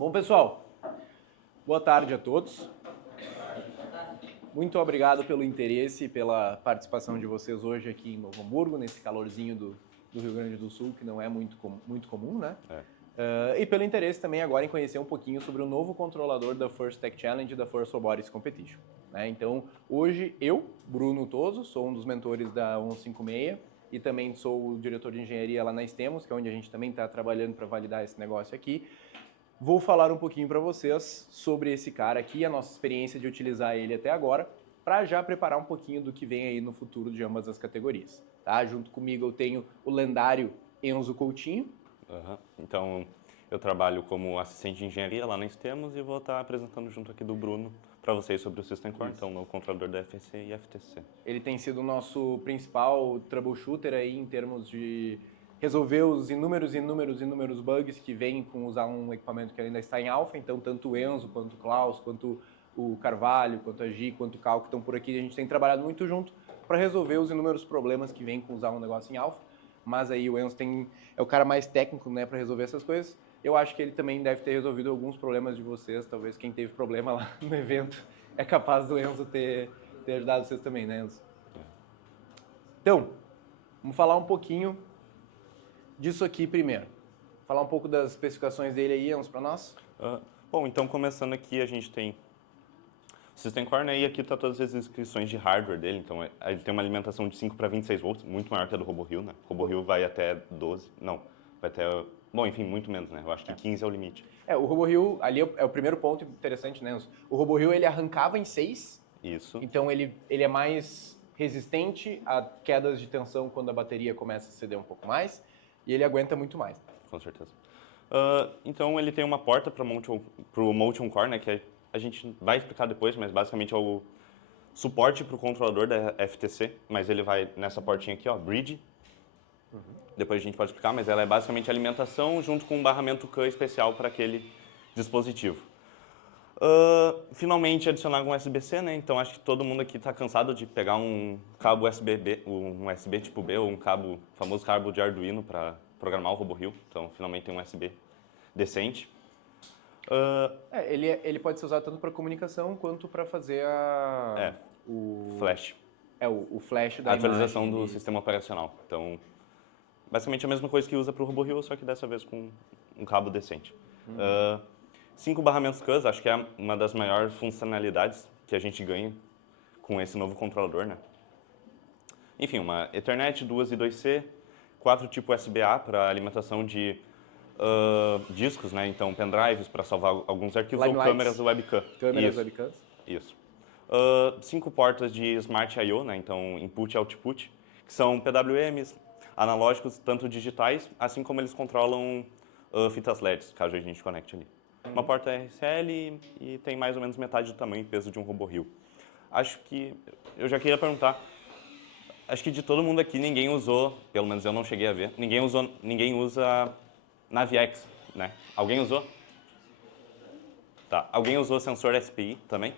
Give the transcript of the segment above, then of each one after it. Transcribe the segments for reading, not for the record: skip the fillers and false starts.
Bom, pessoal, boa tarde a todos. Muito obrigado pelo interesse e pela participação de vocês hoje aqui em Novo Hamburgo, nesse calorzinho do Rio Grande do Sul, que não é muito comum, né? E pelo interesse também agora em conhecer um pouquinho sobre o novo controlador da First Tech Challenge e da First Robotics Competition, né? Então, hoje eu, Bruno Toso, sou um dos mentores da 156 e também sou o diretor de engenharia lá na Estemos, que é onde a gente também está trabalhando para validar esse negócio aqui. Vou falar um pouquinho para vocês sobre esse cara aqui, a nossa experiência de utilizar ele até agora, para já preparar um pouquinho do que vem aí no futuro de ambas as categorias. Tá? Junto comigo eu tenho o lendário Enzo Coutinho. Então, eu trabalho como assistente de engenharia lá na Estemos e vou estar apresentando junto aqui do Bruno para vocês sobre o System Core, então no controlador da FEC e FTC. Ele tem sido o nosso principal troubleshooter aí em termos de resolver os inúmeros bugs que vêm com usar um equipamento que ainda está em alfa. Então, tanto o Enzo, quanto o Klaus, quanto o Carvalho, quanto a Gi, quanto o Cal, que estão por aqui, a gente tem trabalhado muito junto para resolver os inúmeros problemas que vêm com usar um negócio em alfa. Mas aí o Enzo é o cara mais técnico, né, para resolver essas coisas. Eu acho que ele também deve ter resolvido alguns problemas de vocês. Talvez quem teve problema lá no evento é capaz do Enzo ter ajudado vocês também, né, Enzo? Então, vamos falar um pouquinho disso aqui primeiro. Falar um pouco das especificações dele aí, Enzo, para nós? Bom, então começando aqui, a gente tem o System Core, né, e aqui está todas as descrições de hardware dele. Então, ele tem uma alimentação de 5 para 26 volts, muito maior que a do RoboHill, né? O RoboHill vai até 12, não, vai até, bom, enfim, muito menos, né? Eu acho que 15 é o limite. O RoboHill, ali é o primeiro ponto interessante, né, Enzo? O RoboHill, ele arrancava em 6. Isso. Então, ele é mais resistente a quedas de tensão quando a bateria começa a ceder um pouco mais. E ele aguenta muito mais. Com certeza. Então, ele tem uma porta para o Motion Core, né, que a gente vai explicar depois, mas basicamente é o suporte para o controlador da FTC, mas ele vai nessa portinha aqui, ó, Bridge. Depois a gente pode explicar, mas ela é basicamente alimentação junto com um barramento CAN especial para aquele dispositivo. Finalmente adicionar um USB-C, né? Então acho que todo mundo aqui está cansado de pegar um cabo USB-B, um USB tipo B ou famoso cabo de Arduino para programar o RoboHill. Então finalmente tem um USB decente. Ele pode ser usado tanto para comunicação quanto para fazer o Flash. O flash da A atualização imagem do sistema operacional. Então, basicamente a mesma coisa que usa para o RoboHill, só que dessa vez com um cabo decente. 5 barramentos CAN, acho que é uma das maiores funcionalidades que a gente ganha com esse novo controlador, né? Enfim, uma Ethernet, 2 e 2C, 4 tipo USB-A para alimentação de discos, né? Então, pendrives para salvar alguns arquivos ou câmeras webcam. Câmeras webcams. Isso. 5 portas de Smart I/O, né? Então, input e output, que são PWMs, analógicos, tanto digitais, assim como eles controlam fitas LEDs, caso a gente conecte ali. Uma porta RCL e tem mais ou menos metade do tamanho e peso de um RoboHill. Acho que, eu já queria perguntar, acho que de todo mundo aqui ninguém usou, pelo menos eu não cheguei a ver, ninguém usa Navi-X, né? Alguém usou? Tá. Alguém usou sensor SPI também?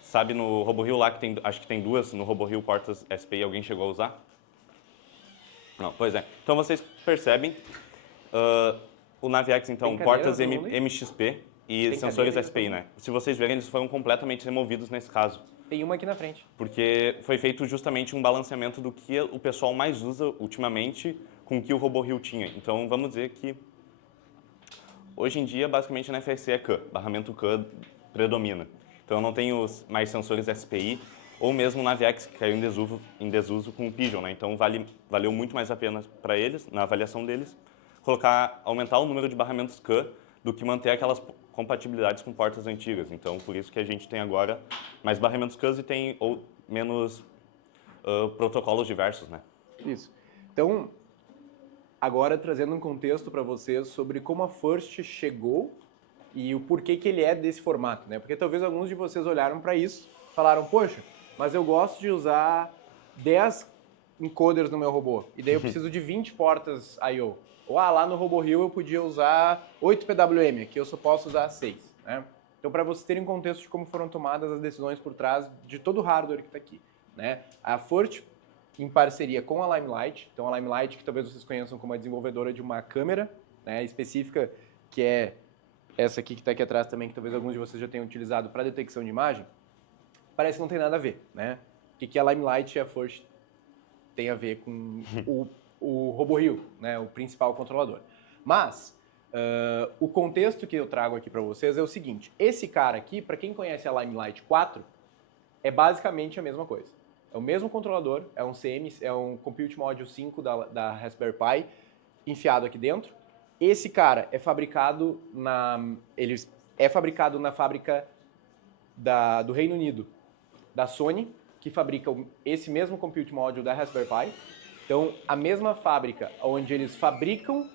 Sabe no RoboHill lá que acho que tem 2 no RoboHill portas SPI, alguém chegou a usar? Não, pois é. Então vocês percebem, o Navi-X, então, portas MXP e sensores SPI, né? Se vocês verem, eles foram completamente removidos nesse caso. Tem uma aqui na frente. Porque foi feito justamente um balanceamento do que o pessoal mais usa ultimamente com o que o RoboHill tinha. Então, vamos dizer que hoje em dia, basicamente, na FSC é CAN, barramento CAN predomina. Então, eu não tenho mais sensores SPI ou mesmo o Navi-X, que caiu em desuso com o Pigeon, né? Então, valeu muito mais a pena para eles, na avaliação deles, aumentar o número de barramentos CAN do que manter aquelas compatibilidades com portas antigas. Então, por isso que a gente tem agora mais barramentos CAN e tem menos protocolos diversos, né? Isso. Então, agora trazendo um contexto para vocês sobre como a First chegou e o porquê que ele é desse formato, né? Porque talvez alguns de vocês olharam para isso e falaram, poxa, mas eu gosto de usar 10 encoders no meu robô e daí eu preciso de 20 portas I/O. Ou lá no RoboHill eu podia usar 8 PWM, aqui eu só posso usar 6. Né? Então, para vocês terem contexto de como foram tomadas as decisões por trás de todo o hardware que está aqui. Né? A First, em parceria com a Limelight, então a Limelight, que talvez vocês conheçam como a desenvolvedora de uma câmera, né, específica que é essa aqui que está aqui atrás também, que talvez alguns de vocês já tenham utilizado para detecção de imagem, parece que não tem nada a ver, né? O que a Limelight e a First tem a ver com o RoboHill, né? O principal controlador. Mas o contexto que eu trago aqui para vocês é o seguinte: esse cara aqui, para quem conhece a Limelight 4, é basicamente a mesma coisa. É o mesmo controlador, é um Compute Module 5 da Raspberry Pi enfiado aqui dentro. Esse cara é fabricado na fábrica do Reino Unido, da Sony, que fabrica esse mesmo Compute Module da Raspberry Pi. Então, a mesma fábrica onde eles fabricam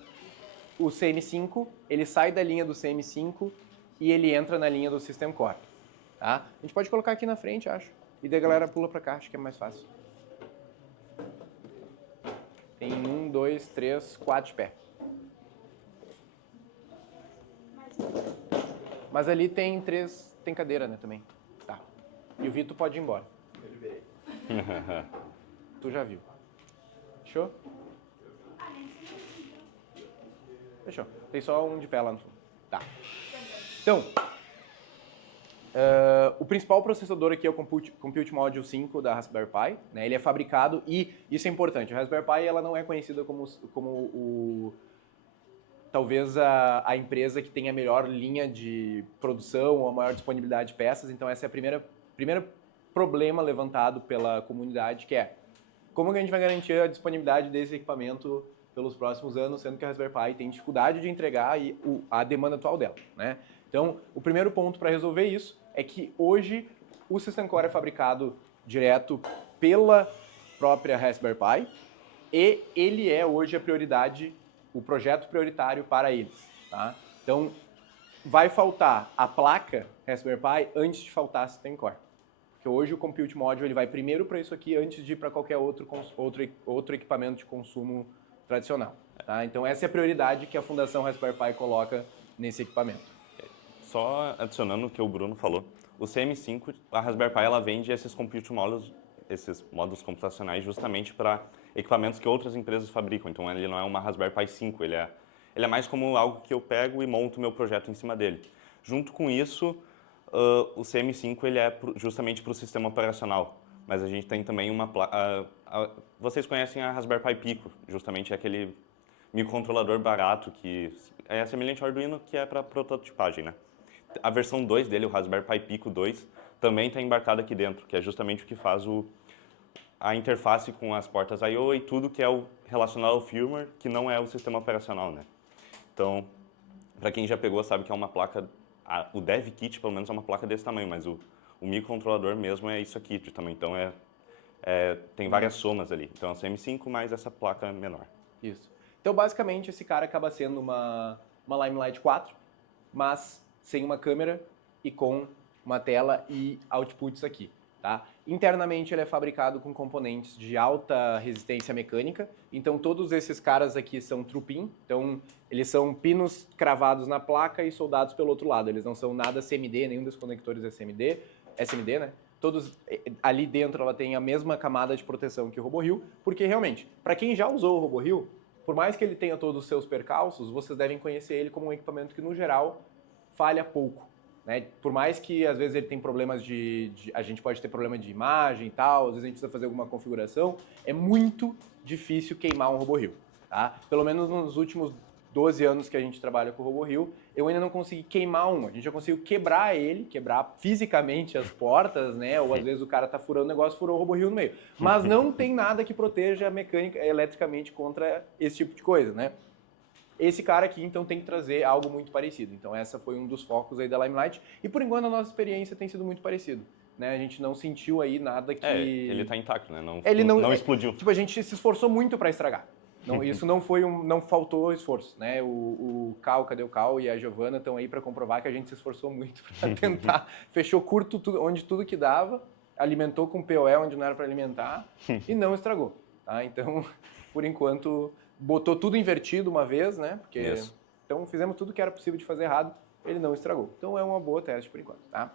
o CM5, ele sai da linha do CM5 e ele entra na linha do System Core. Tá? A gente pode colocar aqui na frente, acho. E daí a galera pula pra cá, acho que é mais fácil. Tem 1, 2, 3, 4 de pé. Mas ali tem 3, tem cadeira, né, também. Tá. E o Vitor pode ir embora. Eu verei. Tu já viu. Fechou? Fechou. Tem só um de pé lá no fundo. Tá. Então, o principal processador aqui é o Compute Module 5 da Raspberry Pi, né? Ele é fabricado e, isso é importante, a Raspberry Pi ela não é conhecida como talvez a empresa que tem a melhor linha de produção ou a maior disponibilidade de peças, então essa é a primeira problema levantado pela comunidade, que é como que a gente vai garantir a disponibilidade desse equipamento pelos próximos anos, sendo que a Raspberry Pi tem dificuldade de entregar a demanda atual dela, né? Então, o primeiro ponto para resolver isso é que hoje o System Core é fabricado direto pela própria Raspberry Pi e ele é hoje a prioridade, o projeto prioritário para eles, tá? Então, vai faltar a placa Raspberry Pi antes de faltar a System Core. Porque hoje o Compute Module ele vai primeiro para isso aqui antes de ir para qualquer outro equipamento de consumo tradicional. Tá? Então, essa é a prioridade que a Fundação Raspberry Pi coloca nesse equipamento. Só adicionando o que o Bruno falou, o CM5, a Raspberry Pi, ela vende esses compute modules, esses módulos computacionais justamente para equipamentos que outras empresas fabricam. Então, ele não é uma Raspberry Pi 5, ele é mais como algo que eu pego e monto meu projeto em cima dele. Junto com isso, o CM5 ele é justamente para o sistema operacional, mas a gente tem também uma placa... Vocês conhecem a Raspberry Pi Pico, justamente aquele microcontrolador barato que é semelhante ao Arduino, que é para prototipagem, né? A versão 2 dele, o Raspberry Pi Pico 2, também está embarcado aqui dentro, que é justamente o que faz a interface com as portas I/O e tudo que é relacionado ao firmware, que não é o sistema operacional, né? Então, para quem já pegou, sabe que é uma placa, o Dev Kit pelo menos é uma placa desse tamanho, mas o microcontrolador mesmo é isso aqui de tamanho, então tem várias somas ali. Então é o CM5 mais essa placa menor. Isso. Então, basicamente, esse cara acaba sendo uma Limelight 4, mas sem uma câmera e com uma tela e outputs aqui, tá? Internamente ele é fabricado com componentes de alta resistência mecânica, então todos esses caras aqui são true-pin, então eles são pinos cravados na placa e soldados pelo outro lado, eles não são nada CMD, nenhum dos conectores é SMD, né? Todos ali dentro ela tem a mesma camada de proteção que o RoboHill, porque realmente, para quem já usou o RoboHill, por mais que ele tenha todos os seus percalços, vocês devem conhecer ele como um equipamento que no geral falha pouco, né? Por mais que às vezes ele tem problemas a gente pode ter problema de imagem e tal, às vezes a gente precisa fazer alguma configuração, é muito difícil queimar um RoboHill, tá? Pelo menos nos últimos 12 anos que a gente trabalha com o RoboHill, eu ainda não consegui queimar um, a gente já conseguiu quebrar fisicamente as portas, né? Ou às vezes o cara tá furando o negócio, furou o RoboHill no meio. Mas não tem nada que proteja eletricamente contra esse tipo de coisa, né? Esse cara aqui, então, tem que trazer algo muito parecido. Então, essa foi um dos focos aí da Limelight. E, por enquanto, a nossa experiência tem sido muito parecida, né? A gente não sentiu aí nada que... ele tá intacto, né? Não explodiu. Tipo, a gente se esforçou muito para estragar. Não, isso não faltou esforço, né? O Cal, cadê o Cal e a Giovana estão aí para comprovar que a gente se esforçou muito para tentar. Fechou curto onde tudo que dava, alimentou com POE onde não era para alimentar e não estragou, tá? Então, por enquanto... botou tudo invertido uma vez, né? Porque, então fizemos tudo que era possível de fazer errado, ele não estragou. Então é uma boa teste por enquanto, tá?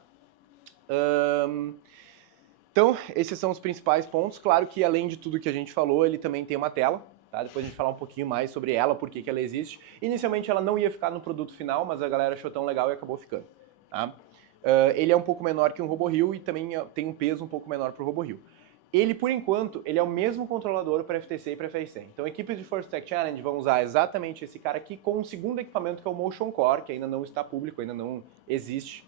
Então, esses são os principais pontos. Claro que além de tudo que a gente falou, ele também tem uma tela, Tá? Depois a gente falar um pouquinho mais sobre ela, por que ela existe. Inicialmente ela não ia ficar no produto final, mas a galera achou tão legal e acabou ficando. Tá? Ele é um pouco menor que um RoboHill e também tem um peso um pouco menor para o RoboHill. Ele, por enquanto, ele é o mesmo controlador para FTC e para FIC. Então, equipes de First Tech Challenge vão usar exatamente esse cara aqui com um segundo equipamento que é o Motion Core, que ainda não está público, ainda não existe.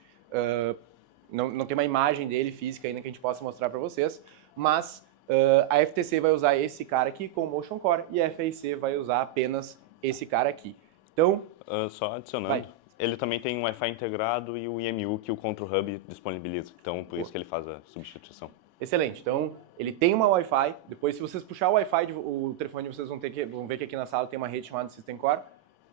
Não tem uma imagem dele física ainda que a gente possa mostrar para vocês, mas a FTC vai usar esse cara aqui com o Motion Core e a FIC vai usar apenas esse cara aqui. Então, só adicionando, ele também tem um Wi-Fi integrado e o IMU que o Control Hub disponibiliza. Então, por isso que ele faz a substituição. Excelente. Então, ele tem uma Wi-Fi. Depois, se vocês puxar o Wi-Fi, o telefone, vocês vão ver que aqui na sala tem uma rede chamada System Core,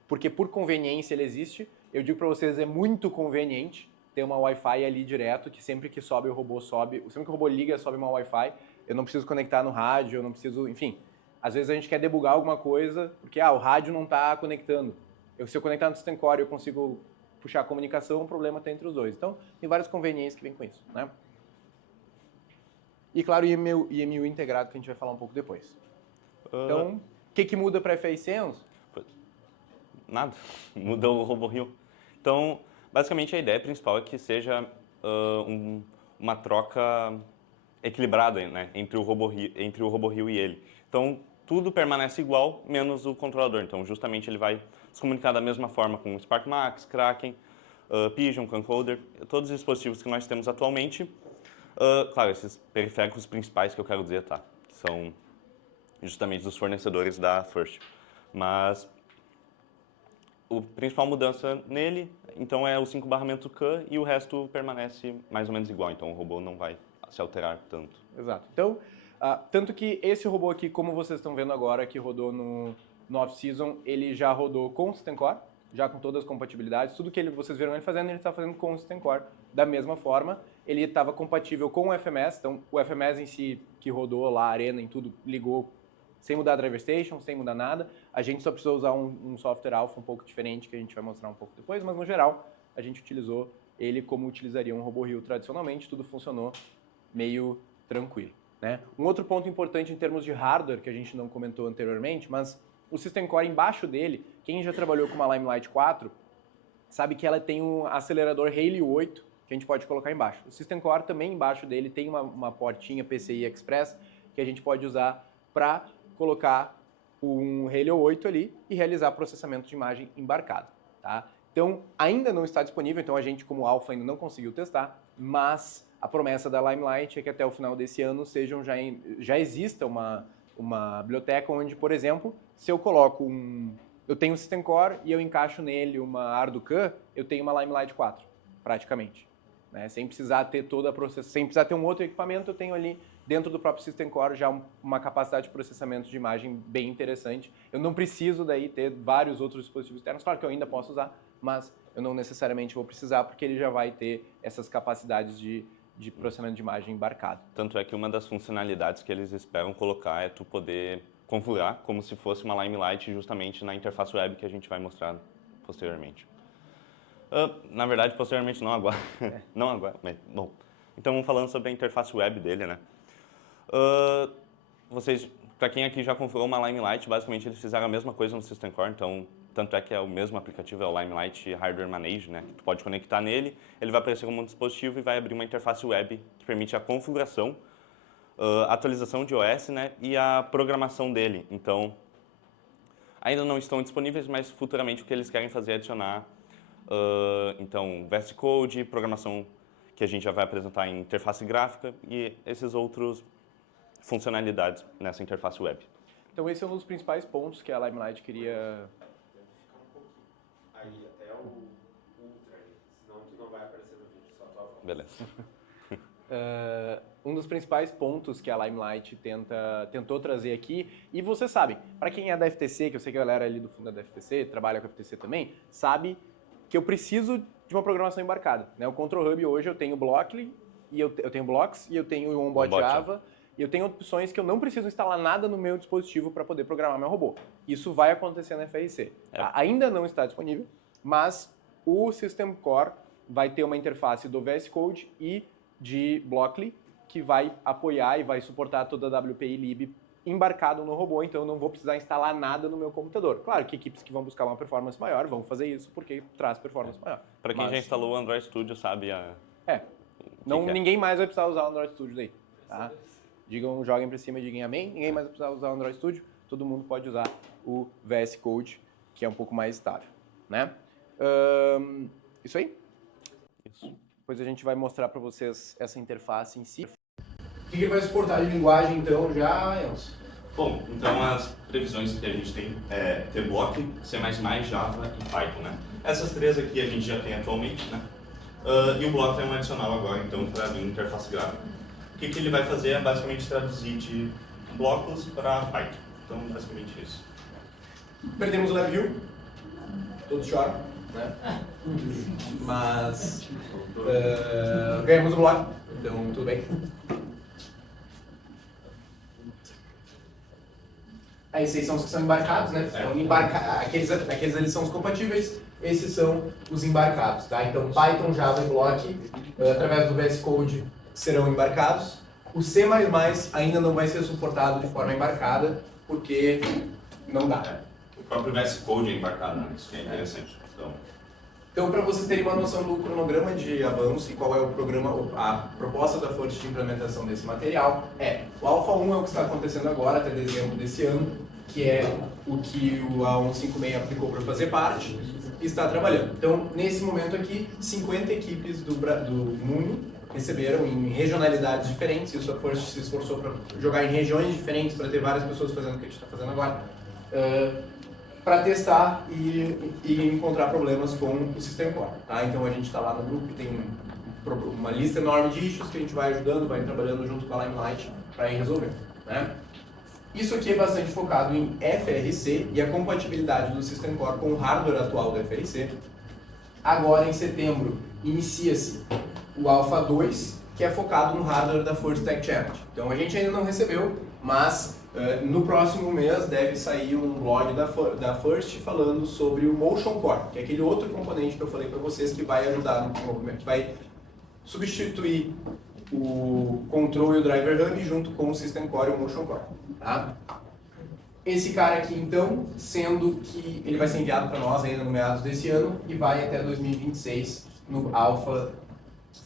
porque por conveniência ele existe. Eu digo para vocês, é muito conveniente ter uma Wi-Fi ali direto, que sempre que sobe o robô sobe. Sempre que o robô liga, sobe uma Wi-Fi. Eu não preciso conectar no rádio, eu não preciso... Enfim, às vezes a gente quer debugar alguma coisa, porque o rádio não está conectando. Se eu conectar no System Core eu consigo puxar a comunicação, o problema está entre os dois. Então, tem várias conveniências que vêm com isso, né? E, claro, o IMU integrado, que a gente vai falar um pouco depois. Então, o que muda para a FIC, Enzo? Nada. Muda o RoboHill. Então, basicamente, a ideia principal é que seja uma troca equilibrada, né, entre o RoboHill e ele. Então, tudo permanece igual, menos o controlador. Então, justamente, ele vai se comunicar da mesma forma com o SparkMax, Kraken, Pigeon, Camcoder, todos os dispositivos que nós temos atualmente. Claro, esses periféricos principais que eu quero dizer, tá? Que são justamente dos fornecedores da First. Mas a principal mudança nele, então, é o 5/K e o resto permanece mais ou menos igual. Então, o robô não vai se alterar tanto. Exato. Então, tanto que esse robô aqui, como vocês estão vendo agora, que rodou no Off-Season, ele já rodou com o System Core, já com todas as compatibilidades. Tudo que vocês viram ele fazendo, ele está fazendo com o System Core da mesma forma. Ele estava compatível com o FMS, então o FMS em si, que rodou lá, a Arena em tudo, ligou sem mudar a Driver Station, sem mudar nada. A gente só precisou usar um software alpha um pouco diferente, que a gente vai mostrar um pouco depois, mas no geral, a gente utilizou ele como utilizaria um RoboHill tradicionalmente, tudo funcionou meio tranquilo, né? Um outro ponto importante em termos de hardware, que a gente não comentou anteriormente, mas o System Core embaixo dele, quem já trabalhou com uma Limelight 4, sabe que ela tem um acelerador Halo 8, que a gente pode colocar embaixo. O System Core também embaixo dele tem uma portinha PCI Express, que a gente pode usar para colocar um Halo 8 ali e realizar processamento de imagem embarcado, tá? Então, ainda não está disponível, então a gente como alpha ainda não conseguiu testar, mas a promessa da Limelight é que até o final desse ano já exista uma biblioteca onde, por exemplo, se eu coloco eu tenho um System Core e eu encaixo nele uma Arduino, eu tenho uma Limelight 4, praticamente. Né? Sem precisar ter sem precisar ter um outro equipamento, eu tenho ali dentro do próprio System Core já uma capacidade de processamento de imagem bem interessante. Eu não preciso daí ter vários outros dispositivos externos, claro que eu ainda posso usar, mas eu não necessariamente vou precisar porque ele já vai ter essas capacidades de processamento de imagem embarcado. Tanto é que uma das funcionalidades que eles esperam colocar é tu poder configurar como se fosse uma Limelight justamente na interface web que a gente vai mostrar posteriormente. Na verdade, posteriormente não agora. Não agora, mas bom. Então, falando sobre a interface web dele, né? Para quem aqui já configurou uma Limelight, basicamente eles fizeram a mesma coisa no System Core, então tanto é que é o mesmo aplicativo, é o Limelight Hardware Manage, né? Tu pode conectar nele, ele vai aparecer como um dispositivo e vai abrir uma interface web que permite a configuração, atualização de OS, né? E a programação dele. Então, ainda não estão disponíveis, mas futuramente o que eles querem fazer é adicionar então, VS Code, programação que a gente já vai apresentar em interface gráfica e esses outros funcionalidades nessa interface web. Então esse é um dos principais pontos que a Limelight queria... Aí até o Ultra, senão tu não vai aparecer no vídeo, só tua voz. Beleza. Um dos principais pontos que a Limelight tentou trazer aqui, e vocês sabem, para quem é da FTC, que eu sei que a galera ali do fundo da FTC, trabalha com a FTC também, sabe que eu preciso de uma programação embarcada. Né? O Control Hub hoje eu tenho Blockly, e eu tenho Blocks, e eu tenho o Onboard Java, e eu tenho opções que eu não preciso instalar nada no meu dispositivo para poder programar meu robô. Isso vai acontecer na FRC. Ainda não está disponível, mas o System Core vai ter uma interface do VS Code e de Blockly, que vai apoiar e vai suportar toda a WPI lib embarcado no robô, então eu não vou precisar instalar nada no meu computador. Claro que equipes que vão buscar uma performance maior vão fazer isso porque traz performance maior. Para quem já instalou o Android Studio sabe Ninguém mais vai precisar usar o Android Studio daí. Tá? Joguem para cima, digam amém. Ninguém mais vai precisar usar o Android Studio. Todo mundo pode usar o VS Code, que é um pouco mais estável. Né? Isso aí? Isso. Depois a gente vai mostrar para vocês essa interface em si. O que ele vai suportar de linguagem, então, já, Elcio? Bom, então as previsões que a gente tem é T-Block, C++, Java e Python, né? Essas três aqui a gente já tem atualmente, né? E o Block é um adicional agora, então, para a interface gráfica. O que ele vai fazer é basicamente traduzir de blocos para Python. Então, basicamente isso. Perdemos o LabVIEW. Todos choram, né? Mas ganhamos o Block, então tudo bem. Aí esses são os que são embarcados, né? Aqueles ali são os compatíveis, esses são os embarcados, tá? Então Python, Java e Block, através do VS Code, serão embarcados. O C++ ainda não vai ser suportado de forma embarcada, porque não dá. O próprio VS Code é embarcado, né? Isso que é interessante. Então, para vocês terem uma noção do cronograma de avanço e qual é a proposta da fonte de implementação desse material, o Alpha 1 é o que está acontecendo agora, até dezembro desse ano, que é o que o A156 aplicou para fazer parte e está trabalhando. Então, nesse momento aqui, 50 equipes do mundo receberam em regionalidades diferentes, e o First se esforçou para jogar em regiões diferentes, para ter várias pessoas fazendo o que a gente está fazendo agora, para testar e encontrar problemas com o System Core. Tá? Então a gente está lá no grupo e tem uma lista enorme de issues que a gente vai ajudando, vai trabalhando junto com a Limelight para ir resolvendo. Né? Isso aqui é bastante focado em FRC e a compatibilidade do System Core com o hardware atual do FRC. Agora, em setembro, inicia-se o Alpha 2, que é focado no hardware da First Tech Challenge. Então a gente ainda não recebeu, mas no próximo mês deve sair um blog da First falando sobre o Motion Core, que é aquele outro componente que eu falei para vocês que vai ajudar no desenvolvimento, que vai substituir o Control e o Driver Hub junto com o System Core e o Motion Core. Tá? Esse cara aqui, então, sendo que ele vai ser enviado para nós ainda no meados desse ano e vai até 2026 no Alpha,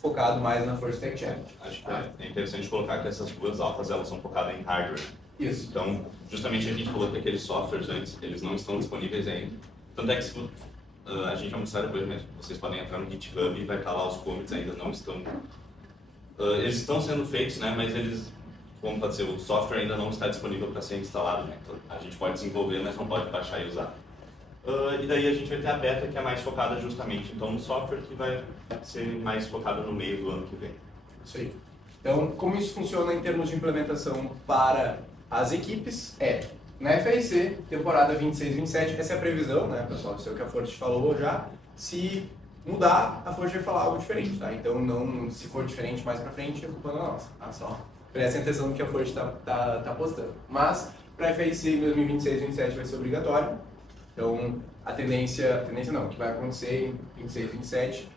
focado mais na First Tech Challenge. Acho que é interessante colocar que essas duas alfas elas são focadas em hardware. Isso. Então, justamente a gente falou que aqueles softwares antes, eles não estão disponíveis ainda. Tanto é que se, a gente vai mostrar depois, mas vocês podem entrar no GitHub e vai estar lá os commits, ainda não estão... eles estão sendo feitos, né, mas eles, como pode ser, o software ainda não está disponível para ser instalado, né? Então, a gente pode desenvolver, mas não pode baixar e usar. E daí a gente vai ter a beta, que é mais focada justamente então, no software, que vai ser mais focado no meio do ano que vem. Isso aí. Então, como isso funciona em termos de implementação para as equipes? Na FRC, temporada 26-27, essa é a previsão, né, pessoal? Isso é o que a Forte falou já. Se mudar, a Forte vai falar algo diferente, tá? Então, não, se for diferente mais para frente, a culpa não é nossa, tá? Só prestem atenção no que a Forte está postando. Mas, para a FRC em 2026-27 vai ser obrigatório. Então, a tendência não, o que vai acontecer em 26, 27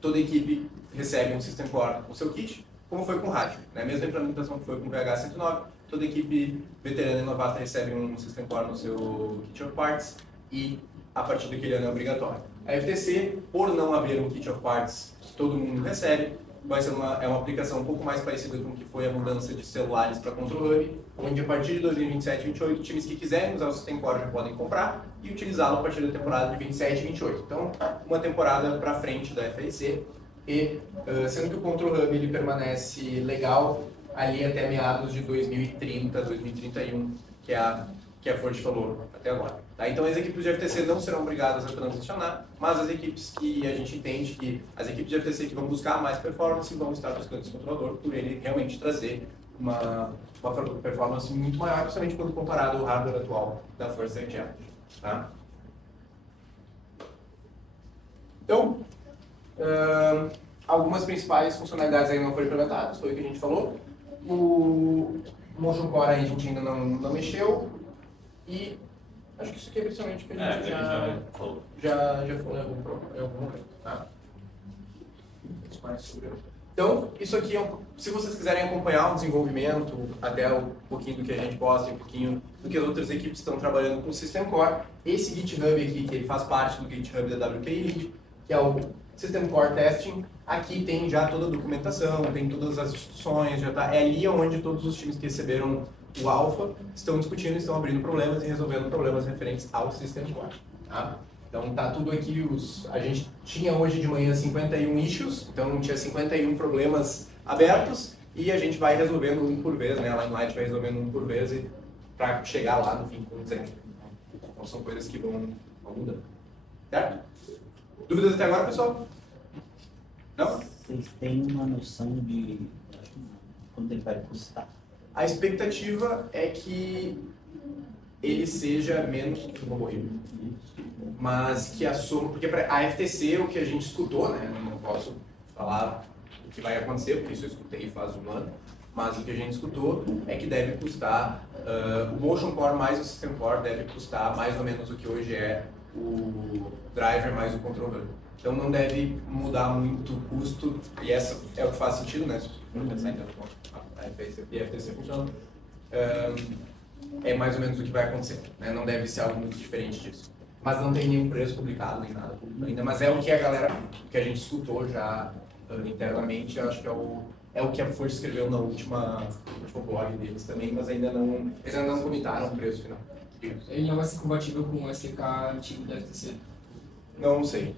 toda equipe recebe um System Core no seu kit, como foi com o rádio, né? Mesma implementação que foi com o VH109, toda equipe veterana e novata recebe um System Core no seu kit of parts e a partir daquele ano é obrigatório. A FTC, por não haver um kit of parts que todo mundo recebe, vai ser uma aplicação um pouco mais parecida com o que foi a mudança de celulares para Control Hub, onde a partir de 2027 e 2028, times que quiserem usar o System Core já podem comprar e utilizá-lo a partir da temporada de 27 e 28. Então, uma temporada para frente da FRC, e sendo que o Control Hub ele permanece legal ali até meados de 2030, 2031, que a Ford falou até agora. Tá? Então as equipes de FTC não serão obrigadas a transicionar, mas as equipes que a gente entende que as equipes de FTC que vão buscar mais performance vão estar buscando esse controlador por ele realmente trazer uma performance muito maior, principalmente quando comparado ao hardware atual da First Tech Challenge. Tá? Então, algumas principais funcionalidades ainda não foram implementadas, foi o que a gente falou. O Motion Core a gente ainda não mexeu. E acho que isso aqui é principalmente o que a gente já falou em algum momento, tá? Mais sobre Então, isso aqui, se vocês quiserem acompanhar o desenvolvimento, até um pouquinho do que a gente posta, um pouquinho do que as outras equipes estão trabalhando com o System Core, esse GitHub aqui, que ele faz parte do GitHub da WPI Lead, que é o System Core Testing, aqui tem já toda a documentação, tem todas as instruções, já tá, é ali onde todos os times que receberam o alpha estão discutindo, estão abrindo problemas e resolvendo problemas referentes ao System Core. Tá? Então tá tudo aqui, a gente tinha hoje de manhã 51 issues, então tinha 51 problemas abertos e a gente vai resolvendo um por vez, né? A Limelight vai resolvendo um por vez para chegar lá no fim com 0. Então são coisas que vão mudando. Certo? Dúvidas até agora, pessoal? Não? Vocês têm uma noção de quanto ele vai custar? A expectativa é que ele seja menos do que o robô híbrido. Mas que a soma, porque para a FTC o que a gente escutou, né, não posso falar o que vai acontecer, porque isso eu escutei faz um ano, mas o que a gente escutou é que deve custar, o Motion Core mais o System Core deve custar mais ou menos o que hoje é o driver mais o controller. Então não deve mudar muito o custo, e essa é o que faz sentido, né, se for pensar então como a FTC funciona. É mais ou menos o que vai acontecer, né? Não deve ser algo muito diferente disso. Mas não tem nenhum preço publicado, nem nada ainda, mas é o que a galera, que a gente escutou já internamente, eu acho que é o que a Force escreveu no último blog deles também, mas eles ainda não comentaram o preço final. Ele não vai ser compatível com o SDK antigo da FTC? Não sei.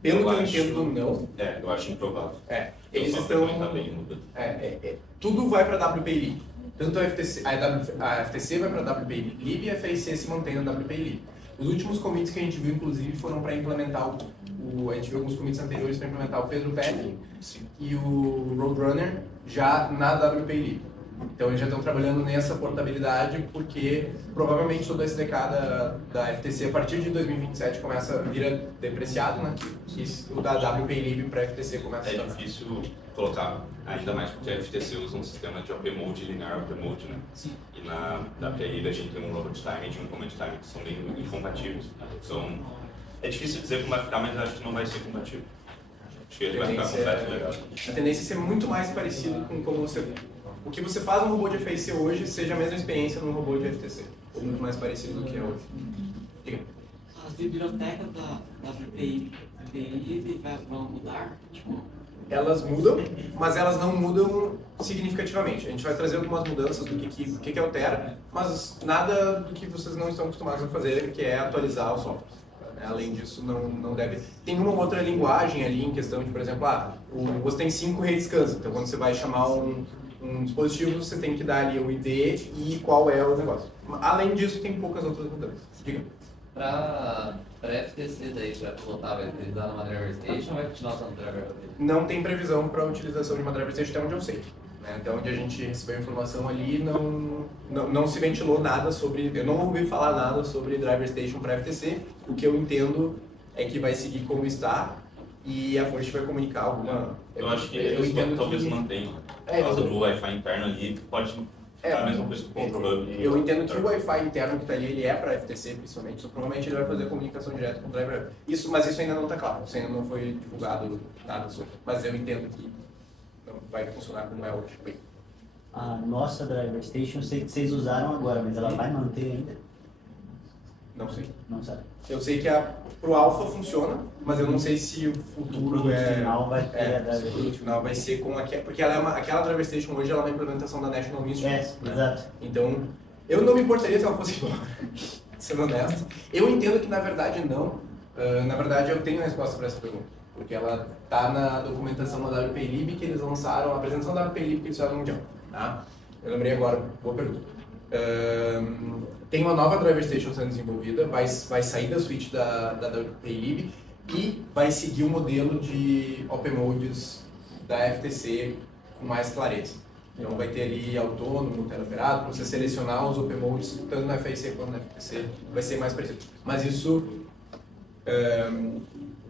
Pelo que eu entendo, não. Eu acho improvável. Eles estão... tudo vai para a WPI Lib. Tanto a FTC vai para a WPI Lib e a FIC se mantém na WPI Lib. Os últimos commits que a gente viu, inclusive, foram para implementar a gente viu alguns commits anteriores para implementar o Pedro Pack e o Roadrunner já na WPI Lib. Então eles já estão trabalhando nessa portabilidade porque provavelmente todo o SDK da FTC a partir de 2027 vira depreciado, né? E o da WPI Lib para a FTC começa a É difícil colocar, ainda mais porque a FTC usa um sistema de OP Mode, linear OP Mode, né? Sim. E na WPI a gente tem um load time e um command time que são bem incompatíveis. Então é difícil dizer como vai ficar, mas acho que não vai ser compatível. Acho que ele vai ficar completo legal. A tendência é ser muito mais parecido com como você... O que você faz no robô de FIC hoje seja a mesma experiência no robô de FTC. Ou muito mais parecido do que é hoje. Diga. As bibliotecas da WPI vão mudar? Elas mudam, mas elas não mudam significativamente. A gente vai trazer algumas mudanças do que altera, mas nada do que vocês não estão acostumados a fazer, que é atualizar o software. Além disso, não deve... Tem uma outra linguagem ali em questão de, por exemplo, você tem 5 redes CANs, então quando você vai chamar um dispositivo, você tem que dar ali o ID e qual é o negócio. Além disso, tem poucas outras mudanças. Diga. Para FTC daí, para pilotar, vai utilizar numa driver station ou vai continuar usando driver? Não tem previsão para a utilização de uma driver station até onde eu sei. Né? Até onde a gente recebeu a informação ali, não se ventilou nada sobre... Eu não ouvi falar nada sobre driver station para FTC. O que eu entendo é que vai seguir como está e a Forte vai comunicar alguma... Eu acho que eles talvez mantenham. Por causa do Wi-Fi interno ali, pode ficar a mesma coisa que o controle. Eu entendo que o Wi-Fi interno que está ali, ele é para FTC principalmente, então provavelmente ele vai fazer comunicação direta com o driver. Mas isso ainda não está claro, isso ainda não foi divulgado nada sobre. Mas eu entendo que não vai funcionar como é hoje. A nossa driver station, eu sei que vocês usaram agora, mas ela vai manter ainda? Não sei. Não sabe. Eu sei que pro Alpha funciona, mas eu não sei se o futuro final vai ter a driver station. O produto final vai ser com porque aquela driver station hoje ela é uma implementação da National Ministry. Exato. Então, eu não me importaria se ela fosse igual, sendo honesto. Eu entendo que na verdade não. Na verdade eu tenho a resposta para essa pergunta, porque ela tá na documentação da WPI Lib que eles lançaram, a apresentação da WPI Lib que eles fizeram no Mundial. Tá? Eu lembrei agora, boa pergunta. Tem uma nova driver station sendo desenvolvida, vai sair da suite da WPI Lib e vai seguir o modelo de Open Modes da FTC com mais clareza. Então vai ter ali autônomo, teleoperado, para você selecionar os Open Modes, tanto na FIC quanto na FTC, vai ser mais parecido. Mas isso,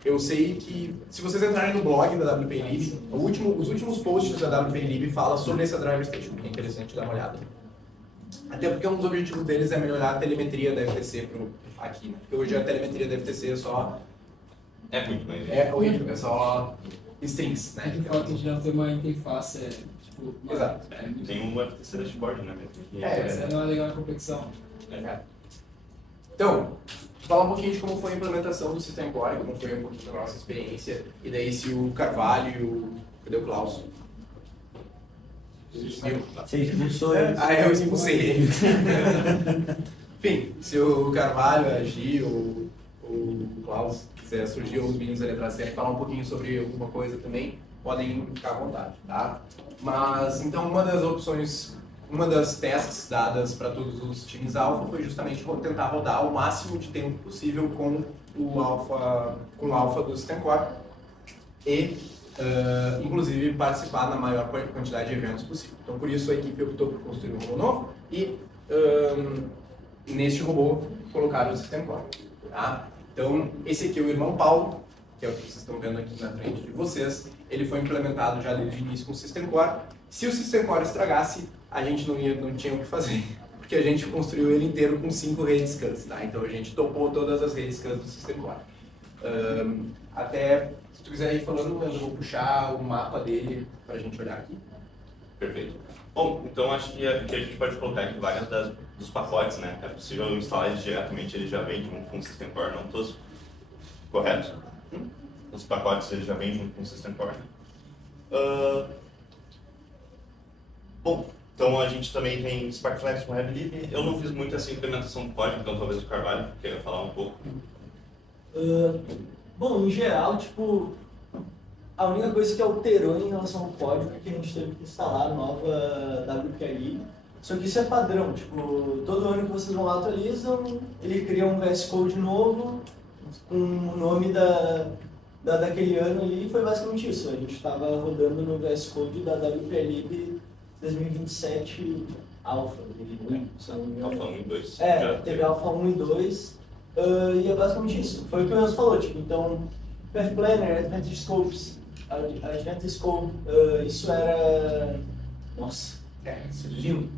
eu sei que, se vocês entrarem no blog da WPI Lib, os últimos posts da WPI Lib falam sobre essa driver station, que é interessante dar uma olhada. Até porque um dos objetivos deles é melhorar a telemetria da FTC aqui, né? Porque hoje a telemetria da FTC É muito mais É horrível, é só strings, né? O fato de não ter uma interface é, tipo... Exato. Tem um FTC dashboard, né? Essa não é legal na competição. Então, falar um pouquinho de como foi a implementação do System Core, como foi um pouquinho da nossa experiência, e daí se o Carvalho e o... Cadê o Klaus? Você expulsou ele. Ah, eu expulsei ele. Enfim, se o Carvalho, a Gi, o Klaus quiser surgir, ou os meninos ali atrás quiserem falar um pouquinho sobre alguma coisa também, podem ficar à vontade, tá? Mas, então, uma das opções, uma das tasks dadas para todos os times alfa foi justamente tentar rodar o máximo de tempo possível com o alfa do System Core e, inclusive, participar na maior quantidade de eventos possível. Então, por isso, a equipe optou por construir um robô novo e, neste robô, colocaram o System Core. Tá? Então, esse aqui é o irmão Paulo, que é o que vocês estão vendo aqui na frente de vocês. Ele foi implementado já desde o início com o System Core. Se o System Core estragasse, a gente não tinha o que fazer, porque a gente construiu ele inteiro com 5 redes CANs, tá? Então a gente topou todas as redes CANs do System Core. Até, se tu quiser ir falando, eu vou puxar o mapa dele para a gente olhar aqui. Perfeito. Bom, então acho que aqui a gente pode colocar aqui vários dos pacotes, né? É possível instalar eles diretamente, ele já vem junto com o System Core, não todos, correto? Os pacotes ele já vem junto com o System Core. Bom, então a gente também tem SparkFlex com RevLib. Eu não fiz muito essa implementação do código, então talvez o Carvalho queira falar um pouco. Bom, em geral, tipo, a única coisa que alterou em relação ao código é que a gente teve que instalar a nova WPLib. Só que isso é padrão, tipo, todo ano que vocês vão lá atualizam, ele cria um VS Code novo com o nome daquele ano ali, e foi basicamente isso. A gente estava rodando no VS Code da WPLib 2027 Alpha, se não me engano. Alpha 1 e 2. Teve Alpha 1 e 2, e é basicamente isso. Foi o que o Enzo falou, tipo, então, Path Planner, Advantage Scopes, Advantage Scope, isso era... Nossa, Isso é lindo.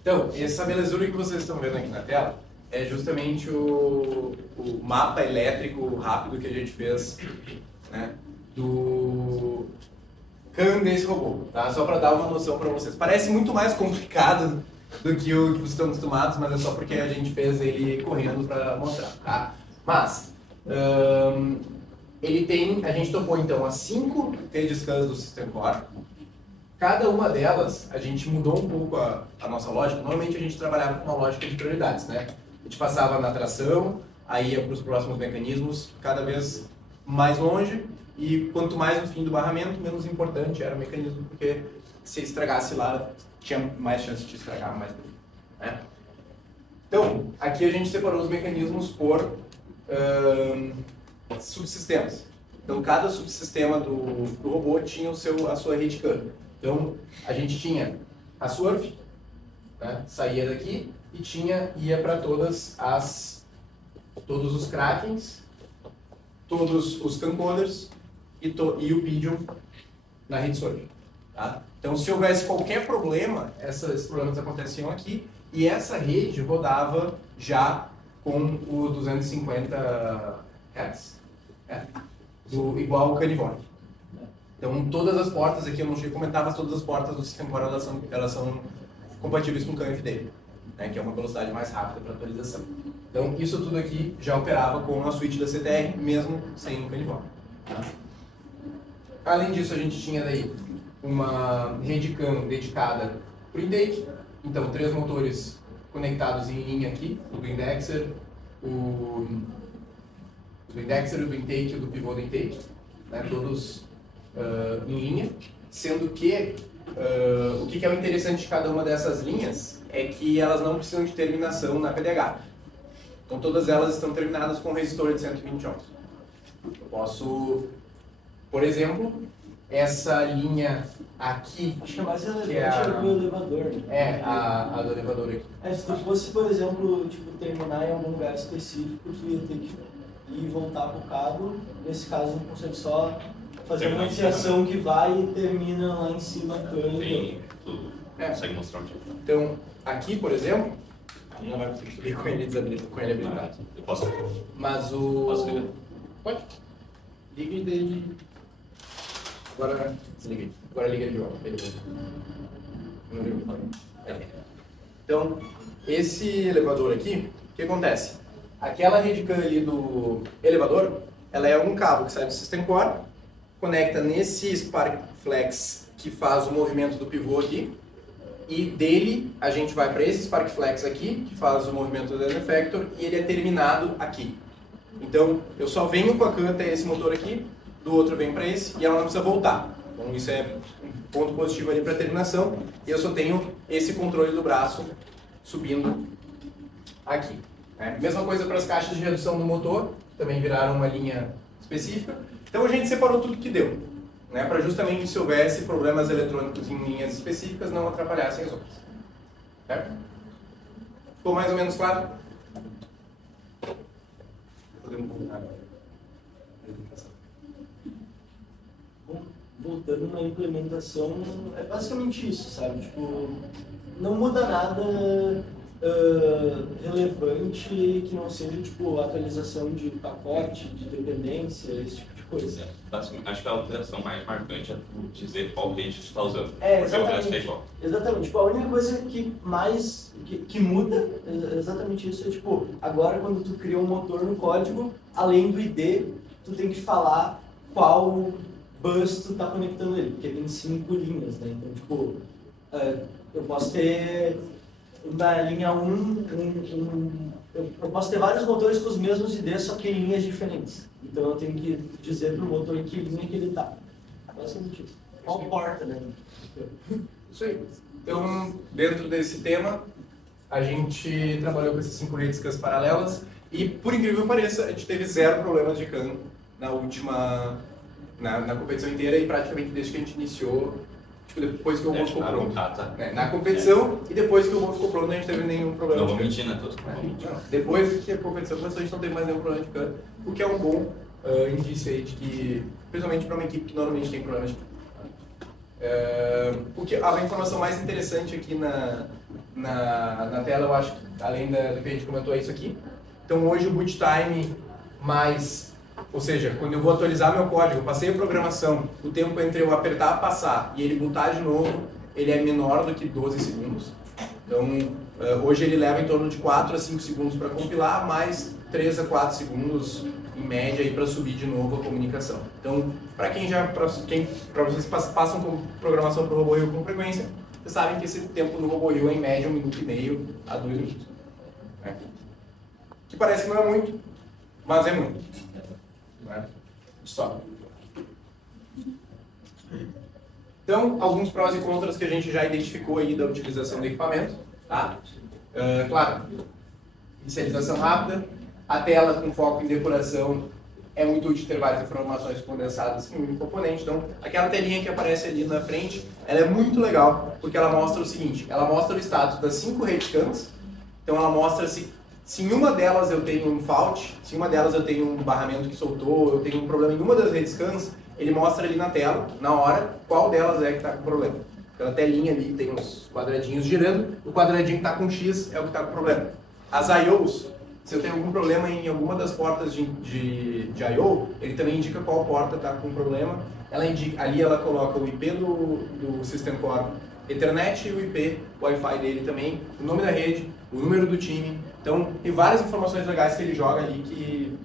Então, essa belezura que vocês estão vendo aqui na tela é justamente o mapa elétrico rápido que a gente fez, né, do CAN desse robô, tá? Só para dar uma noção para vocês. Parece muito mais complicado do que o que vocês estão acostumados, mas é só porque a gente fez ele correndo para mostrar, tá? Mas, a gente topou então as 5 redes CANs do System Core. Cada uma delas, a gente mudou um pouco a nossa lógica. Normalmente a gente trabalhava com uma lógica de prioridades, né? A gente passava na tração, aí ia para os próximos mecanismos, cada vez mais longe, e quanto mais no fim do barramento, menos importante era o mecanismo, porque se estragasse lá, tinha mais chance de estragar mais no fim, né? Então, aqui a gente separou os mecanismos por subsistemas. Então, cada subsistema do robô tinha a sua rede CAN. Então, a gente tinha a Surf, né, saía daqui e ia para todos os Krakens, todos os Cancoders e o Pigeon na rede Surf. Tá? Então, se houvesse qualquer problema, esses problemas aconteciam aqui e essa rede rodava já com o 250 Hz, né, igual o Canivore. Então, todas as portas aqui, eu não cheguei a comentar, mas todas as portas do System Core elas são compatíveis com o CANFD, né, que é uma velocidade mais rápida para atualização. Então, isso tudo aqui já operava com a suíte da CTR, mesmo sem o Canivore. Tá? Além disso, a gente tinha daí uma rede CAN dedicada para o intake. Então, 3 motores conectados em linha aqui, o do Indexer, o do intake e o do pivô do intake, né, todos em linha, sendo que o que é o interessante de cada uma dessas linhas é que elas não precisam de terminação na PDH. Então todas elas estão terminadas com um resistor de 120 ohms. Eu posso, por exemplo, essa linha aqui, acho que é mais relevante é a do elevador, né? a do elevador aqui. Se tu fosse, por exemplo, tipo, terminar em algum lugar específico, tu ia ter que ir e voltar pro cabo. Nesse caso, não consegue só fazer uma fiação que vai e termina lá em cima. Tem tudo. Consegue mostrar um tipo. Então, aqui, por exemplo, não vai conseguir subir com ele habilitado. Eu posso? Mas Posso ligar? Pode. Liga e daí... Agora desliga aí. Agora liga de volta. Não liga. Então, esse elevador aqui, o que acontece? Aquela rede CAN ali do elevador, ela é um cabo que sai do System Core, conecta nesse Spark Flex que faz o movimento do pivô aqui, e dele a gente vai para esse Spark Flex aqui, que faz o movimento do Effector, e ele é terminado aqui. Então, eu só venho com a CAN até esse motor aqui, do outro vem para esse, e ela não precisa voltar. Então, isso é um ponto positivo ali para a terminação, e eu só tenho esse controle do braço subindo aqui. Mesma coisa para as caixas de redução do motor, também viraram uma linha específica. Então, a gente separou tudo que deu, para justamente se houvesse problemas eletrônicos em linhas específicas, não atrapalhassem as outras. Certo? Ficou mais ou menos claro? Podemos voltar. Voltando na implementação, é basicamente isso, sabe? Tipo, não muda nada relevante que não seja, tipo, atualização de pacote, de dependência, esse tipo de coisa. Acho que a alteração mais marcante é tu dizer qual rede tu está usando. Exatamente. Porque o resto é igual. Exatamente. Tipo, a única coisa que muda, exatamente isso, é tipo, agora quando tu cria um motor no código, além do ID, tu tem que falar qual bus tu tá conectando ele, porque tem 5 linhas, né? Então, tipo, eu posso ter na linha 1, eu posso ter vários motores com os mesmos IDs, só que em linhas diferentes. Então eu tenho que dizer pro motor em que linha que ele tá. Basicamente isso. Qual porta, né? Isso aí. Então, dentro desse tema, a gente trabalhou com essas 5 redes CAN paralelas e, por incrível que pareça, a gente teve 0 problemas de CAN na última, na competição inteira e praticamente desde que a gente iniciou, tipo, depois que o robô ficou pronto. Na competição e depois que o robô ficou pronto, a gente não teve nenhum problema de CAN. Não vou mentir, né? Depois que a competição começou, a gente não teve mais nenhum problema de CAN, o que é um bom indício aí de que, principalmente para uma equipe que normalmente tem problemas de CAN. A informação mais interessante aqui na tela, eu acho, além do que a gente comentou, é isso aqui. Então hoje o boot time ou seja, quando eu vou atualizar meu código, eu passei a programação, o tempo entre eu apertar, passar e ele bootar de novo, ele é menor do que 12 segundos. Então hoje ele leva em torno de 4 a 5 segundos para compilar, mais 3 a 4 segundos em média para subir de novo a comunicação. Então, para vocês passam com programação para o RoboHill com frequência, vocês sabem que esse tempo no RoboHill é em média 1,5 minutos a 2 minutos. Que parece que não é muito, mas é muito. Só. Então, alguns prós e contras que a gente já identificou aí da utilização do equipamento. Tá? Claro, inicialização rápida, a tela com foco em depuração é muito útil ter várias informações condensadas em um único componente. Então, aquela telinha que aparece ali na frente, ela é muito legal, porque ela mostra o seguinte, ela mostra o status das 5 redes CANs, então ela mostra se em uma delas eu tenho um fault, se em uma delas eu tenho um barramento que soltou, eu tenho um problema em uma das redes CANs, ele mostra ali na tela, na hora, qual delas é que está com problema. Aquela telinha ali tem uns quadradinhos girando, o quadradinho que está com X é o que está com problema. As IOs, se eu tenho algum problema em alguma das portas de I/O, ele também indica qual porta está com problema. Ali ela coloca o IP do System Core Ethernet e o IP Wi-Fi dele também, o nome da rede, o número do time. Então, tem várias informações legais que ele joga ali que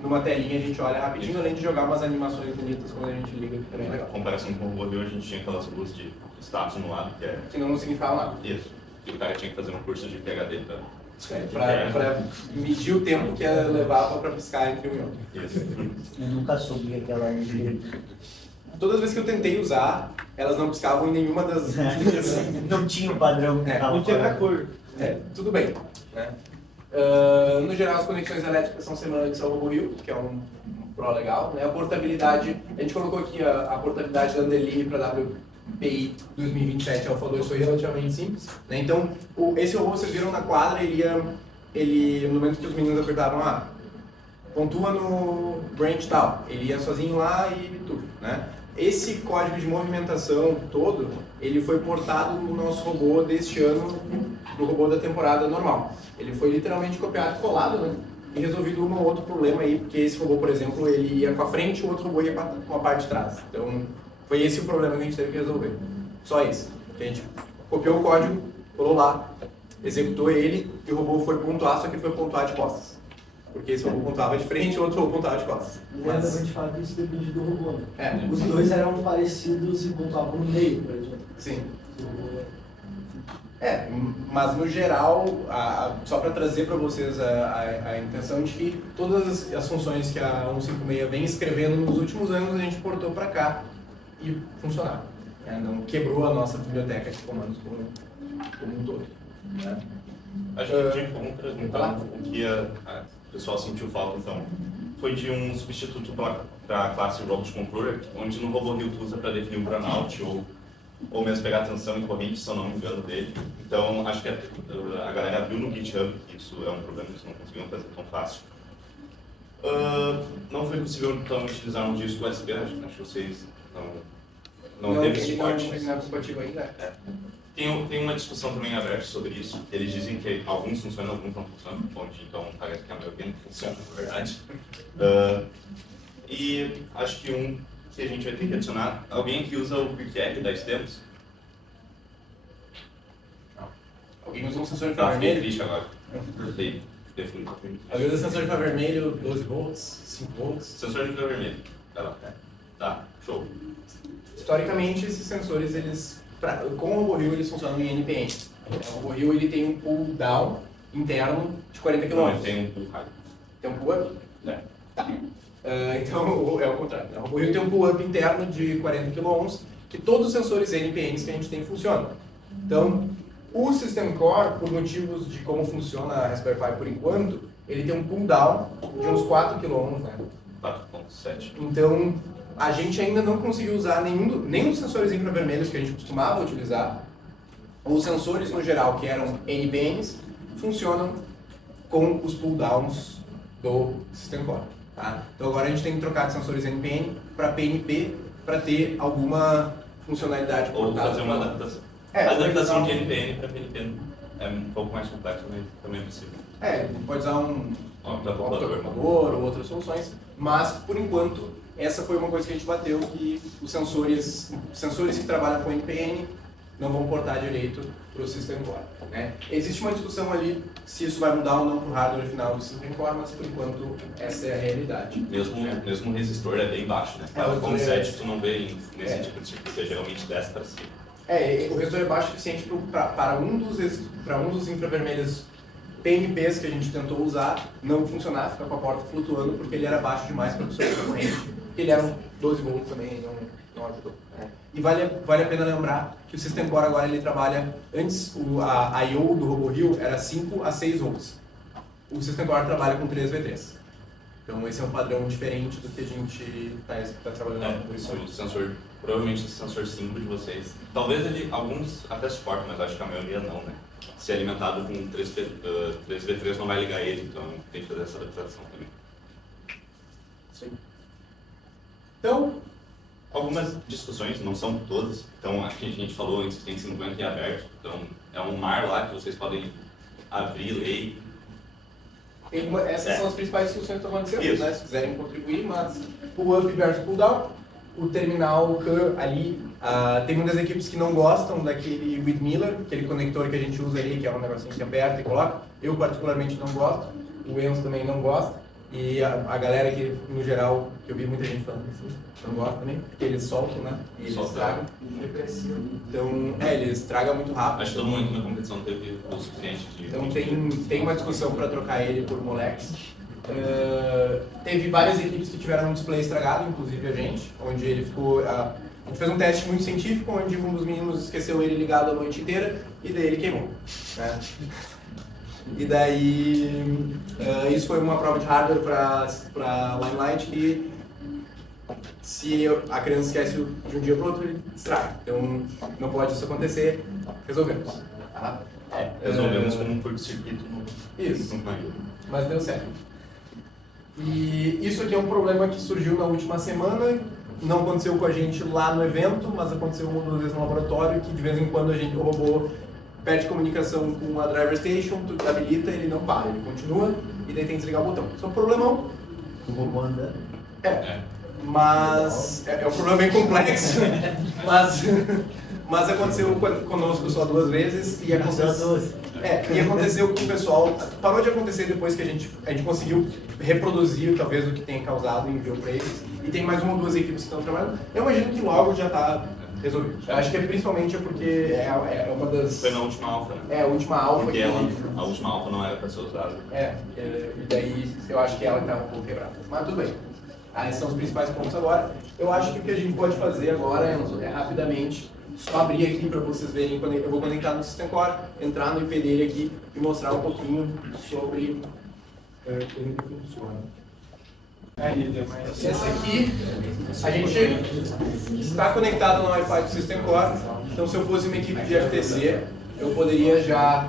numa telinha a gente olha rapidinho, além de jogar umas animações bonitas quando a gente liga, que também é legal. Em comparação com o RoboHill, a gente tinha aquelas luzes de status no lado, que não significava nada. Isso. E o cara tinha que fazer um curso de PhD Para medir o tempo que ela levava para piscar entre um e outro. Isso. Eu nunca soube aquela Todas as vezes que eu tentei usar, elas não piscavam em nenhuma das linhas. Não tinha o padrão. Não tinha pra cor. Tudo bem. Né? No geral, as conexões elétricas são semelhantes ao RoboHill, que é um Pro legal. Né? A portabilidade, a gente colocou aqui a portabilidade da Underline para WPI 2027 Alpha 2 foi relativamente simples. Né? Então, esse robô, vocês viram na quadra, ele no momento que os meninos apertavam pontua no branch tal, ele ia sozinho lá e tudo. Né? Esse código de movimentação todo, ele foi portado no nosso robô deste ano, no robô da temporada normal. Ele foi literalmente copiado e colado, né? e resolvido um ou outro problema aí, porque esse robô, por exemplo, ele ia com a frente e o outro robô ia com a parte de trás. Então, foi esse o problema que a gente teve que resolver. Só esse. A gente copiou o código, colou lá, executou ele e o robô foi pontuar, só que foi pontuar de costas. Porque esse robô pontuava de frente e o outro robô pontuava de costas. Mas a gente fala que isso depende do robô, né? É. Os dois eram parecidos e pontuavam no meio, por exemplo. Sim. Mas no geral, só para trazer para vocês a intenção de que todas as funções que a 156 vem escrevendo nos últimos anos, a gente portou para cá e funcionava. Não quebrou a nossa biblioteca de comandos como um todo. Né? Acho que tinha como perguntar o que o pessoal sentiu falta, então. Foi de um substituto para a classe Robot Controller, onde no RoboHill tu usa para definir um burnout ou mesmo pegar tensão em corrente, se eu não me engano, dele. Então, acho que a galera viu no GitHub que isso é um problema, eles não conseguiam fazer tão fácil. Não foi possível, então, utilizar um disco USB, acho que vocês não teve suporte. Não é compatível ainda. Tem uma discussão também aberta sobre isso. Eles dizem que alguns funcionam, alguns não funcionam, onde então parece que a maioria não funciona, na verdade. E acho que um que a gente vai ter que adicionar, alguém que usa o QuickR da Stems. Alguém usa um sensor de Tá, fio fiquei vermelho? triste agora. Alguém usa sensor de fio vermelho, 12 volts, 5 volts. Sensor de fio vermelho. Tá, show. Historicamente, esses sensores, com o RoboHill, eles funcionam em NPN. O RoboHill ele tem um pull down interno de 40 km. Não, ele tem um pull high. Tem um pull up? Tá. Então, é o contrário. O RoboHill tem um pull up interno de 40 kΩ, que todos os sensores NPNs que a gente tem funcionam. Então, o System Core, por motivos de como funciona a Raspberry Pi por enquanto, ele tem um pull down de uns 4 kΩ, né? 4.7. Então, a gente ainda não conseguiu usar nenhum dos sensores infravermelhos que a gente costumava utilizar. Os sensores, no geral, que eram NPNs, funcionam com os pull-downs do System Core. Tá? Então, agora a gente tem que trocar de sensores NPN para PNP para ter alguma funcionalidade Ou portada. fazer uma adaptação. A adaptação de NPN para PNP é um pouco mais complexo, mas também é possível. Pode usar um computador ou outras soluções, mas, por enquanto, essa foi uma coisa que a gente bateu, que os sensores que trabalham com NPN não vão portar direito para o System Core. Né? Existe uma discussão ali se isso vai mudar ou não para o hardware final do System Core, mas, por enquanto, essa é a realidade. Mesmo o resistor é bem baixo, né? Com 7 tu não vê nesse tipo de circuito, é geralmente 10 para cima. O resistor é baixo o suficiente para um dos infravermelhos PNPs que a gente tentou usar não funcionar, ficar com a porta flutuando, porque ele era baixo demais para absorver a corrente. Ele era 12 volts também, não ajudou. Né? E vale a pena lembrar que o System Core agora ele trabalha, antes a I/O do RoboHill era 5 a 6 volts. O System Core trabalha com 3V3. Então esse é um padrão diferente do que a gente está trabalhando. Por isso o sensor, provavelmente esse sensor 5 de vocês, talvez alguns até suportam, mas acho que a maioria não, né? Se é alimentado com 3V3 não vai ligar ele, então tem que fazer essa adaptação também. Sim. Então, algumas discussões, não são todas, então a gente falou antes que tem 50 em aberto, então é um mar lá que vocês podem abrir, ler. Essas são as principais discussões que estão acontecendo, Isso. né? Se quiserem contribuir, mas pull up versus pull down, o terminal CAN ali, tem muitas equipes que não gostam daquele with Miller, aquele conector que a gente usa ali, que é um negocinho que aperta e coloca. Eu particularmente não gosto, o Enzo também não gosta, e a galera que, no geral, que eu vi muita gente falando assim, não gosta também, porque eles soltam, né? E eles estragam. Então, eles estragam muito rápido. Acho que todo mundo na competição teve o suficiente de... Então tem uma discussão para trocar ele por Molex. Teve várias equipes que tiveram um display estragado, inclusive a gente, onde ele ficou... A gente fez um teste muito científico, onde um dos meninos esqueceu ele ligado a noite inteira e daí ele queimou. Né? E daí isso foi uma prova de hardware para Limelight que se a criança esquece de um dia para o outro, ele estraga. Então não pode isso acontecer, resolvemos. Tá? Resolvemos com um curto-circuito. Isso, mas deu certo. E isso aqui é um problema que surgiu na última semana, não aconteceu com a gente lá no evento, mas aconteceu uma ou duas vezes no laboratório, que de vez em quando o robô perde comunicação com a driver station, tu habilita, ele não para, ele continua e daí tem que desligar o botão. Isso é um problemão. O robô andando. Mas é um problema bem complexo. Mas aconteceu conosco só 2 vezes e aconteceu com o pessoal. Parou de acontecer depois que a gente conseguiu reproduzir talvez o que tenha causado e enviou para eles. E tem mais 1 ou 2 equipes que estão trabalhando. Eu imagino que logo já está resolvido. Eu acho que principalmente porque é uma das... Foi na última alfa, né? É, a última alfa. Porque a última alfa não era para ser usada. E daí eu acho que ela está um pouco quebrada. Mas tudo bem. Esses são os principais pontos agora. Eu acho que o que a gente pode fazer agora é rapidamente só abrir aqui para vocês verem. Eu vou conectar no System Core, entrar no IP dele aqui e mostrar um pouquinho sobre como que funciona. Essa aqui, a gente está conectado no Wi-Fi do System Core. Então, se eu fosse uma equipe de FTC, eu poderia já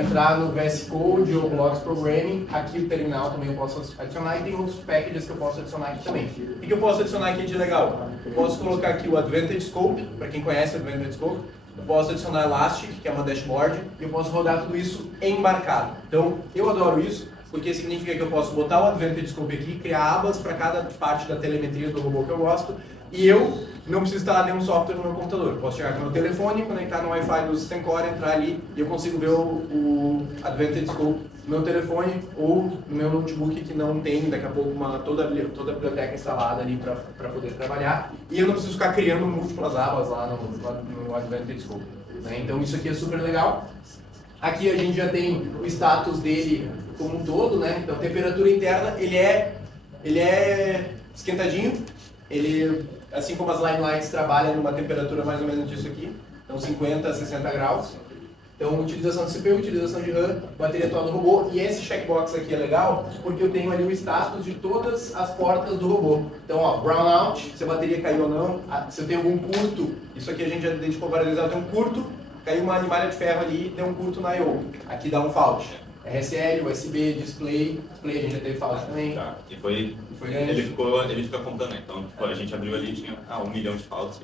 entrar no VS Code ou Blocks Programming. Aqui o terminal também eu posso adicionar e tem outros packages que eu posso adicionar aqui também. O que eu posso adicionar aqui de legal? Eu posso colocar aqui o Advantage Scope, para quem conhece o Advantage Scope. Eu posso adicionar Elastic, que é uma dashboard, e eu posso rodar tudo isso embarcado. Então, eu adoro isso, porque significa que eu posso botar o Advantage Scope aqui, criar abas para cada parte da telemetria do robô que eu gosto, e eu não preciso instalar nenhum software no meu computador. Eu posso chegar com o meu telefone, conectar no Wi-Fi do System Core, entrar ali e eu consigo ver o Advantage Scope no meu telefone ou no meu notebook que não tem daqui a pouco toda a biblioteca instalada ali para poder trabalhar. E eu não preciso ficar criando múltiplas abas lá no Advantage Scope. Né? Então isso aqui é super legal. Aqui a gente já tem o status dele como um todo, né? Então temperatura interna, ele é esquentadinho. Ele, assim como as line lights, trabalha numa temperatura mais ou menos disso aqui, então 50 a 60 graus. Então, utilização de CPU, utilização de RAM, bateria atual do robô. E esse checkbox aqui é legal, porque eu tenho ali o status de todas as portas do robô. Então, ó, brownout, se a bateria caiu ou não, se eu tenho algum curto, isso aqui a gente já identificou várias vezes, eu tenho um curto, caiu uma animalha de ferro ali e deu um curto na I/O. Aqui dá um fault. RSL, USB, display a gente já teve fault também. Tá. E foi grande. Ele fica contando, né? Então, tipo, a gente abriu ali e tinha 1 milhão de faults.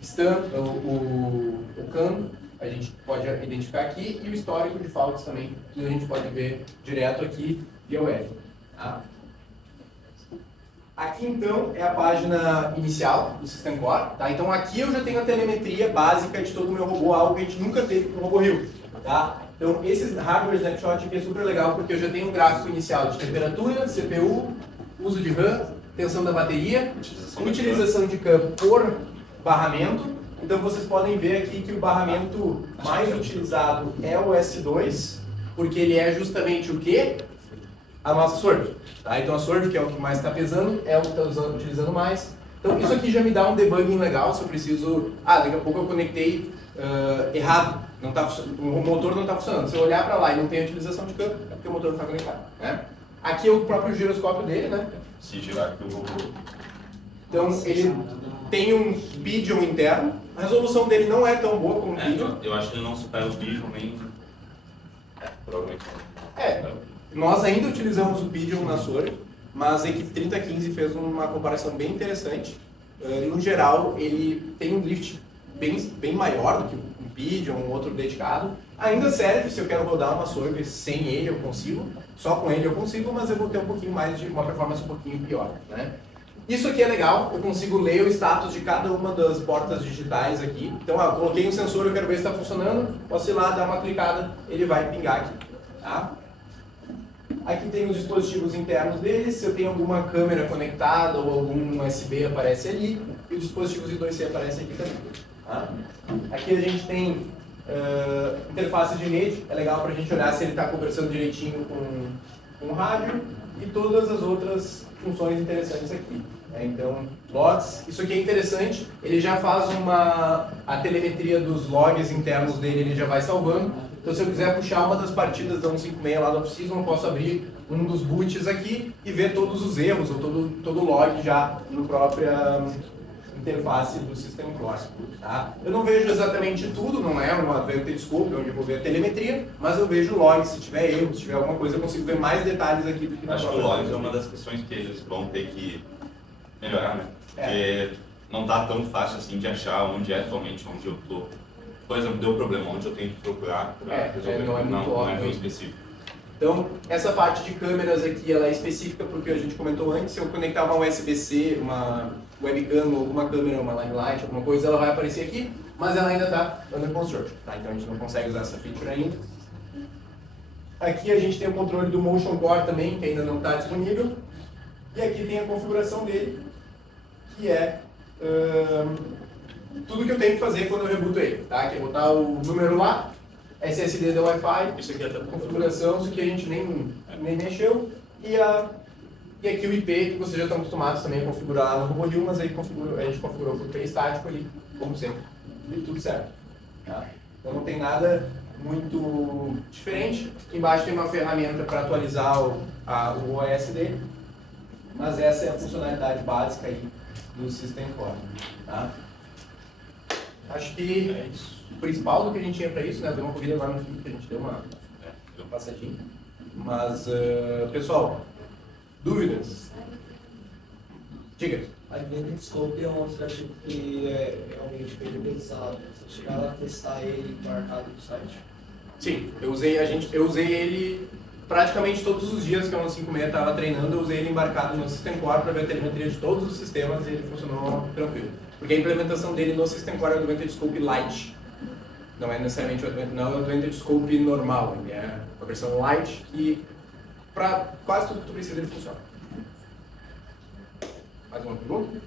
Stan, o CAN, a gente pode identificar aqui, e o histórico de faults também, que a gente pode ver direto aqui via web. Tá? Aqui então é a página inicial do System Core. Tá? Então aqui eu já tenho a telemetria básica de todo o meu robô, algo que a gente nunca teve com o Robo Rio. Tá? Então esse hardware snapshot aqui é super legal, porque eu já tenho um gráfico inicial de temperatura, CPU, uso de RAM, tensão da bateria, utilização de CAN por barramento. Então vocês podem ver aqui que o barramento mais utilizado é o S2, porque ele é justamente o quê? A nossa Surf. Tá? Então a Surf, que é o que mais está pesando, é o que está utilizando mais. Então isso aqui já me dá um debugging legal, se eu preciso... daqui a pouco eu conectei errado, o motor não está funcionando. Se eu olhar para lá e não tem utilização de campo, é porque o motor não está conectado. Né? Aqui é o próprio giroscópio dele, né? Se girar aqui o robô. Então ele tem um Pigeon interno, a resolução dele não é tão boa como o Pigeon. Eu acho que ele não supera o Pigeon nem... provavelmente não. Nós ainda utilizamos o Pigeon na Surf, mas a equipe 3015 fez uma comparação bem interessante. No geral, ele tem um lift bem maior do que um Pigeon, um outro dedicado. Ainda serve se eu quero rodar uma Surf sem ele, eu consigo. Só com ele eu consigo, mas eu vou ter um pouquinho mais de uma performance um pouquinho pior. Né? Isso aqui é legal, eu consigo ler o status de cada uma das portas digitais aqui. Então, eu coloquei um sensor, eu quero ver se está funcionando, posso ir lá, dar uma clicada, ele vai pingar aqui. Tá? Aqui tem os dispositivos internos deles, se eu tenho alguma câmera conectada ou algum USB aparece ali, e os dispositivos I2C aparecem aqui também. Tá? Aqui a gente tem interface de rede, é legal para a gente olhar se ele está conversando direitinho com o rádio, e todas as outras funções interessantes aqui. Então, logs, isso aqui é interessante, ele já faz a telemetria dos logs internos dele, ele já vai salvando. Então, se eu quiser puxar uma das partidas da 156 lá do Off-Season, eu posso abrir um dos boots aqui e ver todos os erros, ou todo o log já na própria interface do System Core. Tá? Eu não vejo exatamente tudo, não é um Advantage Scope, onde eu vou ver a telemetria, mas eu vejo o log, se tiver erro, se tiver alguma coisa, eu consigo ver mais detalhes aqui do que na própria. Acho que o log é uma das questões que eles vão ter que melhorar, né? Porque não tá tão fácil assim de achar onde é atualmente onde eu tô Por exemplo, deu problema, onde eu tenho que procurar para resolver? não é muito não é óbvio. tão específico. Então, essa parte de câmeras aqui, ela é específica porque a gente comentou antes, se eu conectar uma USB-C, uma webcam, alguma câmera, uma line light, alguma coisa, ela vai aparecer aqui, mas ela ainda está under construction, tá? Então a gente não consegue usar essa feature ainda. Aqui a gente tem o controle do Motion Core também, que ainda não está disponível. E aqui tem a configuração dele, que é tudo que eu tenho que fazer quando eu rebooto ele, tá? Que é botar o número lá, SSD da Wi-Fi, Isso aqui é a configuração, isso que a gente nem mexeu, e aqui o IP que vocês já estão acostumados também a configurar no RoboHill, mas aí a gente configurou por IP estático ali, como sempre, e tudo certo. Tá? Então não tem nada muito diferente. Aqui embaixo tem uma ferramenta para atualizar o OSD, mas essa é a funcionalidade básica aí do System Core. Tá? Acho que o principal do que a gente tinha para isso, né? Deu uma corrida agora no fim, que a gente deu uma passadinha. Mas, pessoal, dúvidas? Diga. A Advantage Scope é um aplicativo que é realmente bem pensado. Você chegaram a testar ele marcado no site? Sim, eu usei ele praticamente todos os dias que eu no 56 estava treinando, eu usei ele embarcado no System Core para ver a telemetria de todos os sistemas e ele funcionou tranquilo. Porque a implementação dele no System Core é o Advantage Scope Lite. Não é necessariamente o Advantage Scope normal, ele é a versão Lite que para quase tudo que tu precisa ele funciona. Mais uma pergunta?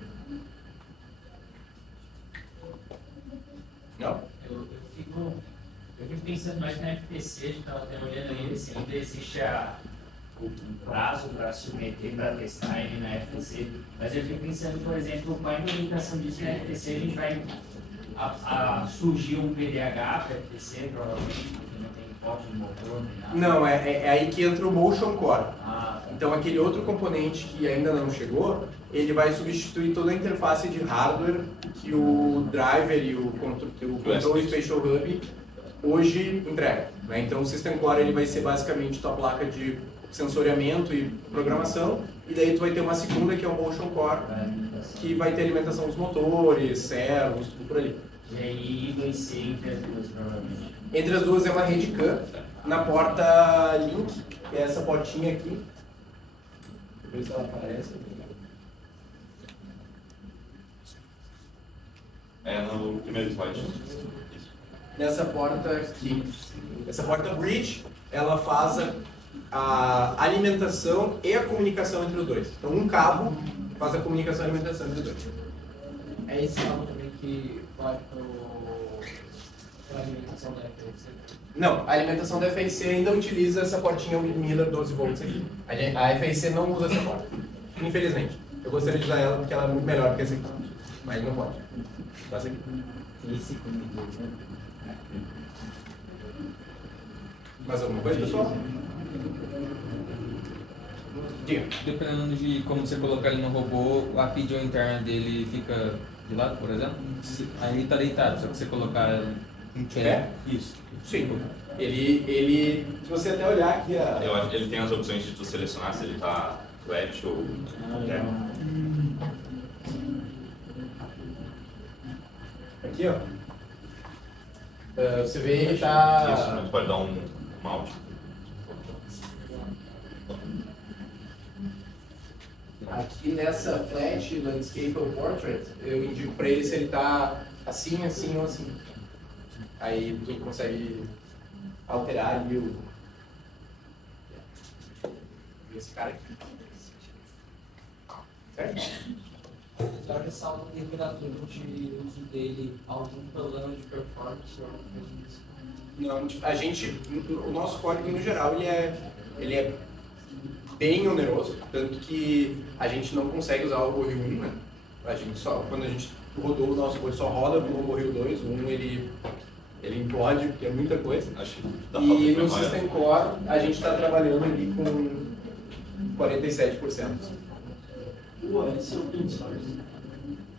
Não? Eu fico pensando mais na FTC, a gente estava até olhando ele, se ainda existe o prazo para submeter, para testar ele na FTC, mas eu fico pensando, por exemplo, com a implementação disso na FTC, a gente vai surgir um PDH para a FTC, provavelmente, porque não tem porte de motor nem nada. Não, é aí que entra o Motion Core. Tá. Então aquele outro componente que ainda não chegou, ele vai substituir toda a interface de hardware que o driver e o Control Spatial Hub hoje entrega. Né? Então o System Core ele vai ser basicamente tua placa de sensoriamento e programação, e daí tu vai ter uma segunda que é o Motion Core, que vai ter alimentação dos motores, servos, tudo por ali. E aí vai ser entre as duas, provavelmente. Entre as duas é uma rede CAN, na porta Link, que é essa portinha aqui. Deixa eu ver se ela aparece. É no primeiro slide. Nessa porta aqui, essa porta bridge, ela faz a alimentação e a comunicação entre os dois. Então um cabo faz a comunicação e a alimentação entre os dois. É esse cabo também que vai para a alimentação da FTC? Não, a alimentação da FIC ainda utiliza essa portinha Miller 12 volts aqui. A FIC não usa essa porta, infelizmente. Eu gostaria de usar ela porque ela é muito melhor que essa aqui, mas não pode. Só essa aqui. Mais alguma coisa, pessoal? Diga. Dependendo de como você colocar ele no robô, a pidgin interna dele fica de lado, por exemplo? Aí ele tá deitado, só que você colocar em pé. Isso. Sim. Ele, se você até olhar aqui Eu acho que ele tem as opções de tu selecionar se ele tá flat ou qualquer. Aqui, ó. Você vê ele tá... Isso, tu pode dar um mount. Aqui nessa Flat Landscape ou Portrait, eu indico pra ele se ele tá assim, assim ou assim. Aí tu consegue alterar ali esse cara aqui. Certo? Será que essa aula tem gratuito de uso dele algum problema de performance ou alguma coisa disso? Não, o nosso código no geral ele é bem oneroso, tanto que a gente não consegue usar o RoboHill 1, né? Quando a gente rodou o nosso código, só roda no RoboHill 2, o 1 ele implode, porque é muita coisa. Acho que dá E pra no fazer. System Core a gente está trabalhando ali com 47%. Esse é o open source.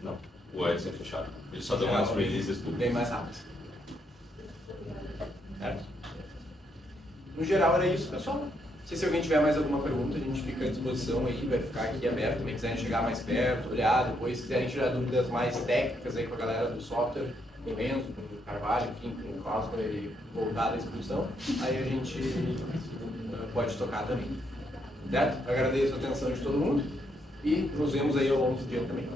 Não, o OS é fechado. Ele só deu umas releases tudo. Bem mais rápido. Certo? No geral era isso, pessoal. Se alguém tiver mais alguma pergunta, a gente fica à disposição aí, vai ficar aqui aberto. Também quiserem chegar mais perto, olhar depois, se quiserem tirar dúvidas mais técnicas aí com a galera do software, com o Enzo, com Carvalho, enfim, com o Klaus, quando ele voltar da expulsão, aí a gente pode tocar também. Certo? Agradeço a atenção de todo mundo e nos vemos aí ao longo do dia também.